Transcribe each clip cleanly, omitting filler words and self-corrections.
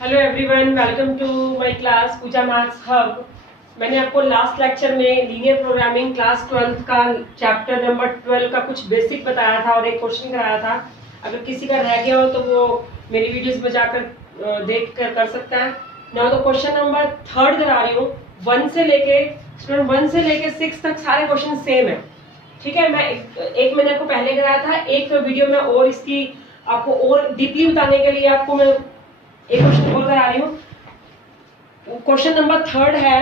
Hello everyone, welcome to my class Pooja maths hub. मैंने आपको last lecture में linear programming class 12 का chapter number 12 का कुछ बेसिक बताया था और एक क्वेश्चन कराया था। अगर किसी का रह गया हो तो वो मेरी वीडियोस में जाकर देख कर सकता है। नाउ तो क्वेश्चन नंबर 3 करा रही हूँ। 1 से लेके 6 तक सारे क्वेश्चन सेम है। ठीक है, मैं एक मैंने आपको पहले कराया था, एक वीडियो में और इसकी आपको और डीपली बताने के लिए आपको मैं एक क्वेश्चन और करा रही हूँ। क्वेश्चन नंबर 3 है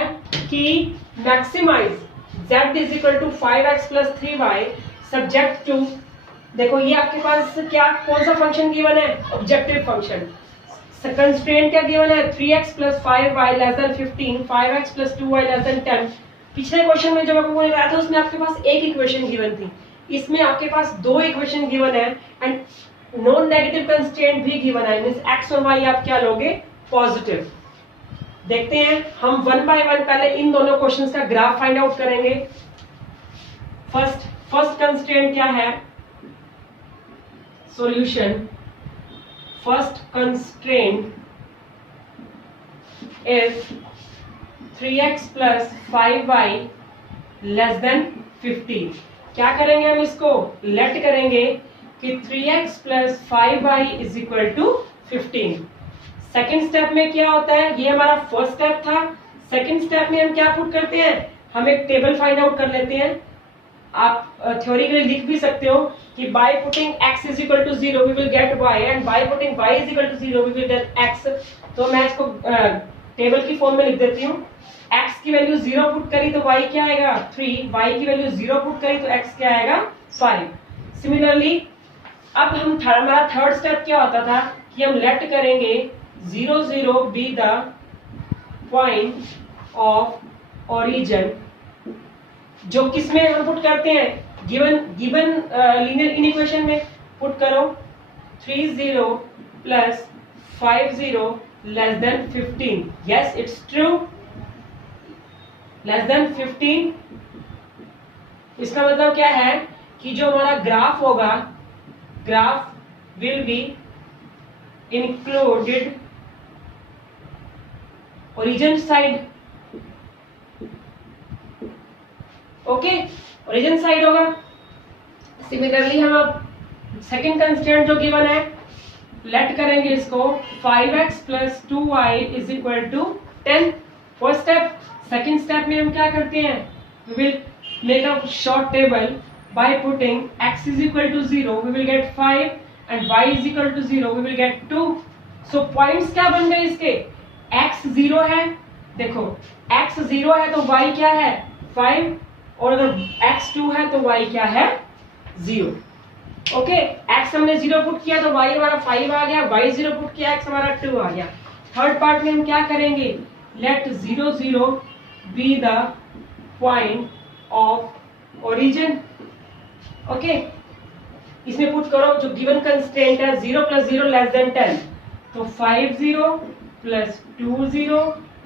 कि maximise z is equal to 5x plus 3y subject to. देखो ये आपके पास क्या कौन सा फंक्शन गिवन है? Objective function. कंस्ट्रेंट क्या गिवन है? 3x plus 5y less than 15, 5x plus 2y less than 10। पिछले क्वेश्चन में जब आपको कराया था उसमें आपके पास एक इक्वेशन गिवन थी, इसमें आपके पास दो इक्वेशन गिवन है एंड नॉन नेगेटिव कंस्ट्रेंट भी गिवन है। मींस x और y आप क्या लोगे? पॉजिटिव। देखते हैं हम वन बाय वन पहले इन दोनों क्वेश्चंस का ग्राफ फाइंड आउट करेंगे। फर्स्ट कंस्ट्रेंट क्या है? Solution. First constraint if 3x plus 5y less than 15। क्या करेंगे हम? इसको लेट करेंगे कि 3x plus 5y is equal to 15। Second step में क्या होता है? ये हमारा फर्स्ट स्टेप था। सेकेंड स्टेप में हम क्या पुट करते हैं? हम एक टेबल फाइंड आउट कर लेते हैं। आप थ्योरी के लिए लिख भी सकते हो कि by putting x is equal to 0 we will get y and by putting y is equal to 0 we will get x। तो मैं इसको टेबल की फॉर्म में लिख देती हूँ। x की वैल्यू 0 पुट करी तो y क्या आएगा? 3। y की वैल्यू 0 पुट करी तो x क्या आएगा? 5। सिमिलरली अब हम हमारा थर्ड स्टेप क्या होता था कि हम लेट करेंगे 0 0 be the point of origin, जो किसमें हम पुट करते हैं? गिवन लीनियर इक्वेशन में पुट करो 3 0 plus 5 0 less than 15। Yes it's true, less than 15। इसका मतलब क्या है कि जो हमारा ग्राफ होगा, graph will be included origin side. Okay, origin side होगा। सिमिलरली हम अब सेकेंड कंस्ट्रेंट जो गिवन है लेट करेंगे इसको 5x plus 2y is equal to 10। First step. Second step में हम क्या करते हैं? We will make a short table by putting x is equal to 0 we will get 5 and y is equal to 0 we will get 2। so points क्या बन गए इसके? x 0 है, देखो x 0 है तो y क्या है? 5। और अगर x 2 है तो y क्या है? 0। ओके, x हमने 0 पुट किया तो y हमारा 5 आ गया, y 0 पुट किया x हमारा 2 आ गया। थर्ड पार्ट में हम क्या करेंगे? Let 0 0 be the point of origin. Okay, इसमें पुट करो जो गिवन कंस्ट्रेंट है 0 प्लस 0 लेस देन 10, तो 5 0 plus 2 0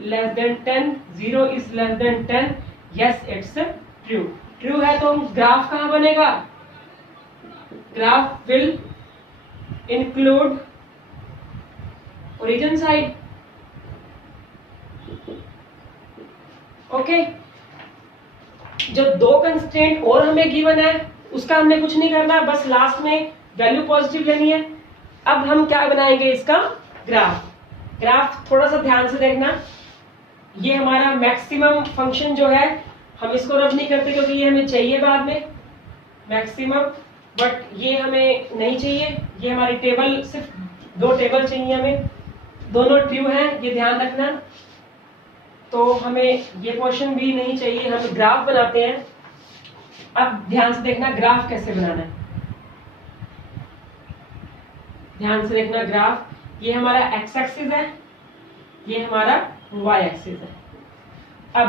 less than 10, 0 is less than 10। Yes it's true. True है तो ग्राफ कहाँ बनेगा? Graph will include origin side. Okay, जो दो कंस्ट्रेंट और हमें गिवन है उसका हमने कुछ नहीं करना, बस लास्ट में वैल्यू पॉजिटिव लेनी है। अब हम क्या बनाएंगे? इसका ग्राफ। ग्राफ थोड़ा सा ध्यान से देखना। ये हमारा मैक्सिमम फंक्शन जो है हम इसको रब नहीं करते क्योंकि ये हमें चाहिए बाद में मैक्सिमम, बट ये हमें नहीं चाहिए। ये हमारी टेबल, सिर्फ दो टेबल चाहिए हमें, दोनों ट्रू हैं, ये ध्यान रखना। तो हमें ये पोर्शन भी नहीं चाहिए, हम ग्राफ बनाते हैं। अब ध्यान से देखना ग्राफ कैसे बनाना है। ध्यान से देखना ग्राफ। ये हमारा x एक्सिस है, ये हमारा y एक्सिस है। अब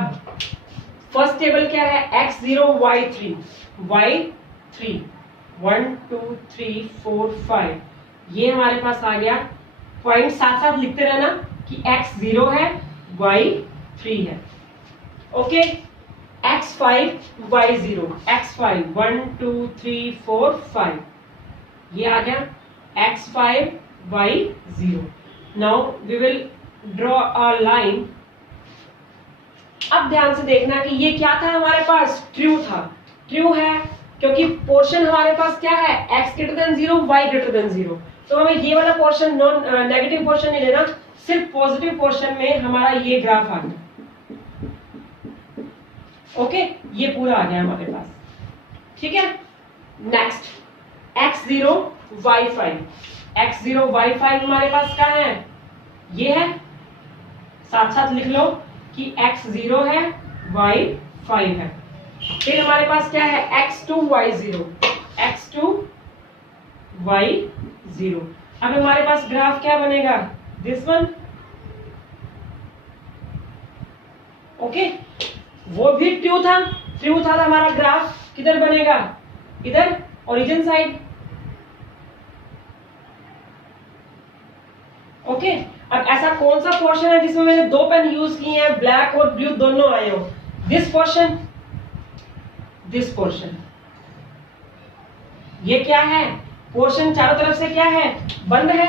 फर्स्ट टेबल क्या है? x0 y3 y3 1 2 3 4 5। ये हमारे पास आ गया। पॉइंट साथ साथ लिखते रहना कि x0 है y3 है। ओके, x5 y0 x5 1 2 3 4 5 ये आ गया x5 y0। Now we will draw a line. अब ध्यान से देखना कि ये क्या था हमारे पास, ट्रू था। ट्रू है क्योंकि पोर्शन हमारे पास क्या है, x greater than 0 y greater than 0। तो हमें ये वाला पोर्शन नॉन नेगेटिव पोर्शन नहीं लेना, सिर्फ पॉजिटिव पोर्शन में हमारा ये ग्राफ आ गया। ओके, ये पूरा आ गया हमारे पास, ठीक है। Next x0 y5, x0 y5 हमारे पास क्या है, ये है। साथ साथ लिख लो कि x0 है y5 है। फिर हमारे पास क्या है, x2 y0, x2 y0। अब हमारे पास ग्राफ क्या बनेगा, दिस वन। ओके, वो भी ट्रू था, ट्रू था तो हमारा ग्राफ किधर बनेगा, इधर ओरिजिन साइड। ओके, अब ऐसा कौन सा पोर्शन है जिसमें मैंने दो पेन यूज किए हैं, ब्लैक और ब्लू दोनों आए हो, दिस पोर्शन, दिस पोर्शन। ये क्या है, पोर्शन चारों तरफ से क्या है, बंद है,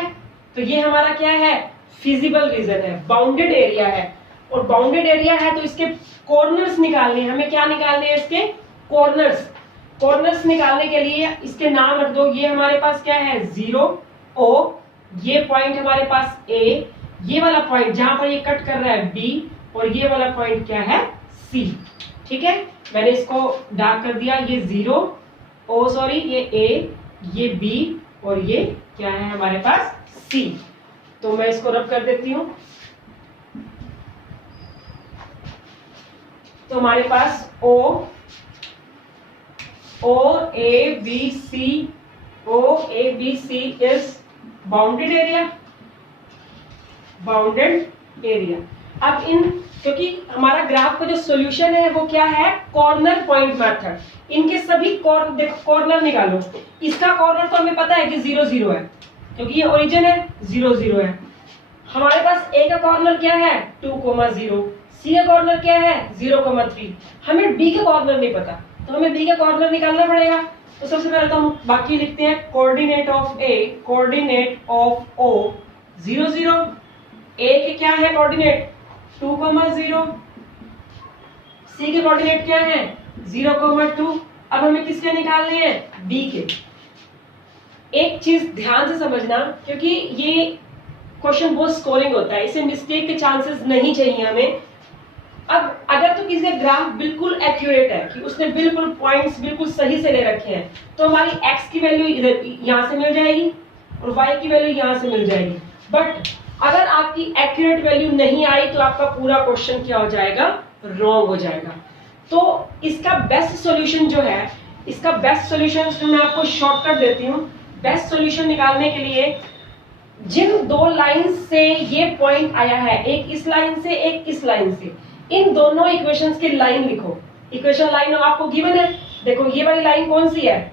तो ये हमारा क्या है, फिजिबल रीजन है, बाउंडेड एरिया है। और बाउंडेड एरिया है तो इसके कॉर्नर्स निकालने हैं, हमें क्या निकालने हैं, इसके कॉर्नर्स। कॉर्नर्स निकालने के लिए इसके नाम रख दो, ये हमारे पास क्या है, 0 O, ये पॉइंट हमारे पास A, ये वाला पॉइंट जहां पर ये कट कर रहा है B, और ये वाला पॉइंट क्या है, C। ठीक है, मैंने इसको डार्क कर दिया, ये 0 O सॉरी, ये A, ये B और ये क्या है हमारे पास C। तो मैं इसको रब कर देती हूं। तो हमारे पास O A B C, O A B C is bounded area, bounded area. अब इन, क्योंकि हमारा ग्राफ का जो सॉल्यूशन है वो क्या है, कॉर्नर पॉइंट मेथड। इनके सभी कॉर्नर निकालो। इसका कॉर्नर तो हमें पता है कि 0 0 है, क्योंकि ये ओरिजिन है, 0 0 है। हमारे पास A का कॉर्नर क्या है, 2, 0, C का कॉर्नर क्या है, 0, 3। हमें B का कॉर्नर नहीं पता, तो हमें B का कॉर्नर निकालना पड़ेगा। तो सबसे पहले तो हम बाकी लिखते हैं, coordinate of A, coordinate of O 0 0। A के क्या है कोऑर्डिनेट, 2, 0। C के कोऑर्डिनेट क्या है, 0, 2। अब हमें किसके निकालने हैं, B के। एक चीज ध्यान से समझना, क्योंकि ये क्वेश्चन बहुत स्कोरिंग होता है, इसे मिस्टेक के चांसेस नहीं चाहिए हमें। अब अगर तो किसी का ग्राफ बिल्कुल एक्यूरेट है कि उसने बिल्कुल पॉइंट्स बिल्कुल सही से ले रखे हैं, तो हमारी x की वैल्यू इधर यहां से मिल जाएगी और y की वैल्यू यहां से मिल जाएगी। बट अगर आपकी एक्यूरेट वैल्यू नहीं आई तो आपका पूरा क्वेश्चन क्या हो जाएगा, रॉन्ग हो जाएगा। तो इसका बेस्ट सॉल्यूशन जो है, इसका बेस्ट सॉल्यूशन मैं आपको शॉर्टकट देती हूँ। बेस्ट सॉल्यूशन निकालने के लिए जिन दो लाइन से ये पॉइंट आया है, एक इस लाइन से एक इस लाइन से, इन दोनों इक्वेशंस की लाइन लिखो। इक्वेशन लाइन आपको गिवन है, देखो ये वाली लाइन कौन सी है,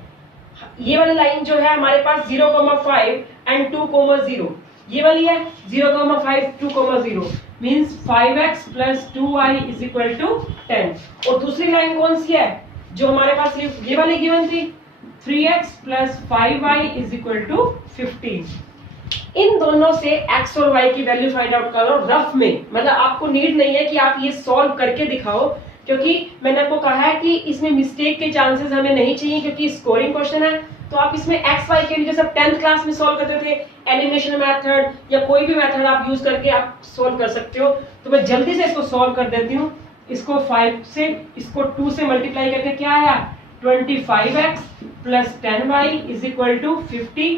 ये वाली लाइन जो है हमारे पास 0,5 एंड 2,0, ये वाली है 0,5 2,0 means 5x plus 2y is equal to 10। और दूसरी लाइन कौन सी है जो हमारे पास ये वाली गिवन थी, 3x plus 5y is equal to 15। इन दोनों से x और y की वैल्यू फाइंड आउट करो रफ में, मतलब आपको नीड नहीं है कि आप ये सॉल्व करके दिखाओ, क्योंकि मैंने आपको कहा है कि इसमें मिस्टेक के चांसेस हमें नहीं चाहिए, क्योंकि स्कोरिंग क्वेश्चन है। तो आप इसमें x y के लिए जैसे 10th क्लास में सॉल्व करते थे, एलिमिनेशन मेथड या कोई भी मेथड आप यूज करके आप सॉल्व कर सकते हो। तो मैं जल्दी से इसको सॉल्व कर देती हूँ। इसको 5 से, इसको 2 से मल्टीप्लाई करके क्या आया, 25x plus 10y is equal to 50,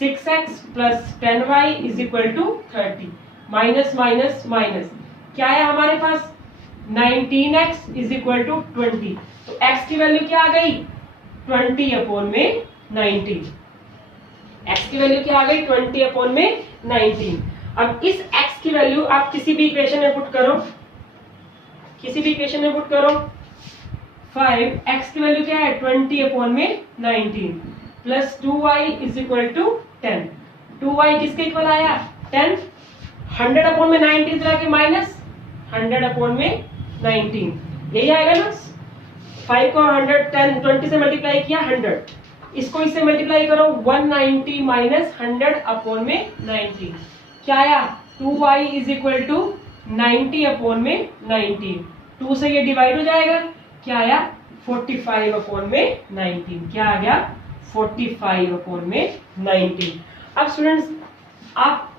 6x plus 10y is equal to 30, minus minus minus क्या है हमारे पास, 19x इज इक्वल टू 20। तो x की वैल्यू क्या आ गई, 20 अपॉन में 19। x की वैल्यू क्या आ गई, 20 अपॉन में 19। अब इस x की वैल्यू आप किसी भी इक्वेशन में पुट करो, किसी भी इक्वेशन में पुट करो। 5x की वैल्यू क्या है, 20 अपॉन में 19 plus 2y is equal to 10। 2y किसके इक्वल आया, 10। 100 अपॉन में 19 तरह के माइनस 100 अपॉन में 19, यही आएगा ना। 5 को 20 से मल्टीप्लाई किया 100, इसको इससे मल्टीप्लाई करो 190 माइनस 100 अपॉन में 19, क्या आया 2y is equal to 90 upon में 19, 2 से ये डिवाइड हो जाएगा, क्या आया 45 अपॉन में 19, क्या आ गया 45 अपॉन में 19। अब स्टूडेंट्स आप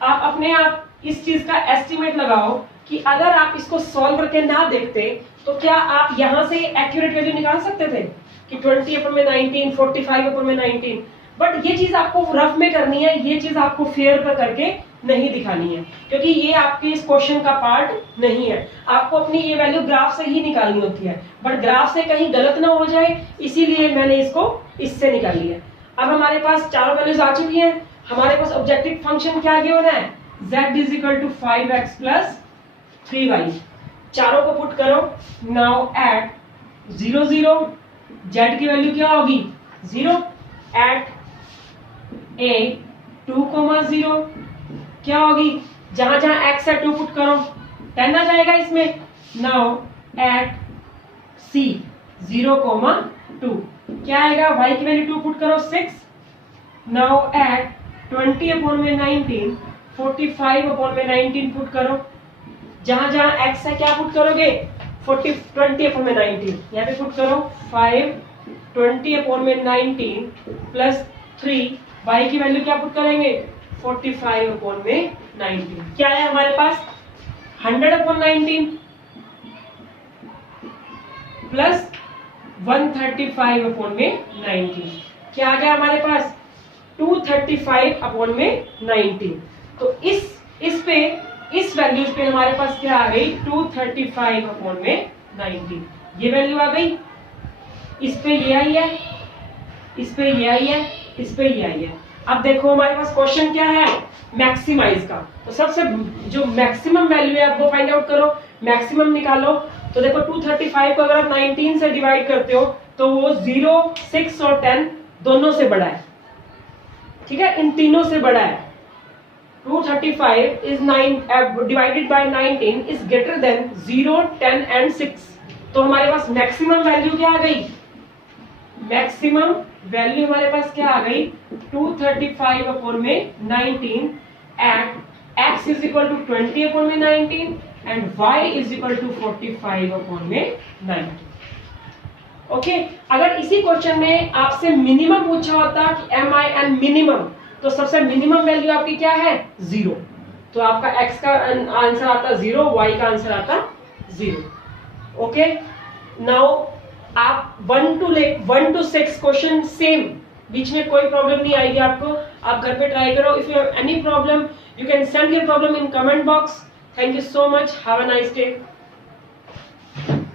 अपने आप इस चीज का एस्टिमेट लगाओ कि अगर आप इसको सॉल्व करके ना देखते तो क्या आप यहां से एक्यूरेट वैल्यू निकाल सकते थे कि 20 अपॉन में 19, 45 अपॉन में 19, बट ये चीज आपको रफ में करनी है, ये चीज आपको फेयर पर करके नहीं दिखानी है, क्योंकि ये आपके इस क्वेश्चन का पार्ट नहीं है। आपको अपनी ये वैल्यू ग्राफ से ही निकालनी होती है, बट ग्राफ से कहीं गलत ना हो जाए, इसीलिए मैंने इसको इससे निकाल लिया। अब हमारे पास चारों वैल्यूज आ चुकी हैं। हमारे पास ऑब्जेक्टिव फंक्शन क्या गिवन है, z is equal to 5x plus 3y। चारों को पुट करो। नाउ एट 0 0 z की वैल्यू क्या होगी 0, एट a 2, 0 क्या होगी, जहां जहां x है 2 पुट करो, 10 आ जाएगा इसमें। नाउ एट c 0, 2 क्या आएगा, y की वैल्यू 2 पुट करो 6। नाउ एट 20 अपॉन में 19, 45 अपॉन में 19 पुट करो, जहां जहां x है क्या पुट करोगे 20 अपॉन में 19, यहाँ पे पुट करो 5, 20 अपॉन में 19 प्लस 3, y की वैल्यू क्या पुट करेंगे 45 अपॉन में 19, क्या है हमारे पास 100 अपॉन 19 प्लस 135 अपॉन में 19, क्या आ गया हमारे पास 235 अपॉन में 19। तो इस वैल्यूज पे हमारे पास क्या आ गई 235 अपॉन में 19, ये वैल्यू आ गई। इस पे ये आई है, इस पे ये आई है, इस पे ये आई है। अब देखो हमारे पास क्वेश्चन क्या है मैक्सिमाइज का, तो सबसे जो मैक्सिमम वैल्यू है वो फाइंड आउट करो, मैक्सिमम निकालो। तो देखो 235 को अगर आप 19 से डिवाइड करते हो तो वो 0, 6 और 10 दोनों से बड़ा है, ठीक है, इन तीनों से बड़ा है। 235 is 9 divided by 19 is greater than 0, 10 and 6। तो हमारे पास मैक्सिमम वैल्यू क्या आ गई, मैक्सिमम वैल्यू हमारे पास क्या आ गई 235 अपॉन में 19 at x is equal to 20 upon में 19 and y is equal to 45 upon में 19। ओके, अगर इसी क्वेश्चन में आपसे मिनिमम पूछा होता कि एम आई एन मिनिमम, तो सबसे मिनिमम वैल्यू आपकी क्या है 0, तो आपका x का आंसर आता 0, y का आंसर आता 0। ओके, नाउ आप 1 to 6 क्वेश्चन सेम, बीच में कोई प्रॉब्लम नहीं आएगी आपको, आप घर पे ट्राई करो। If you have any problem you can send your problem in comment box. Thank you so much, have a nice day.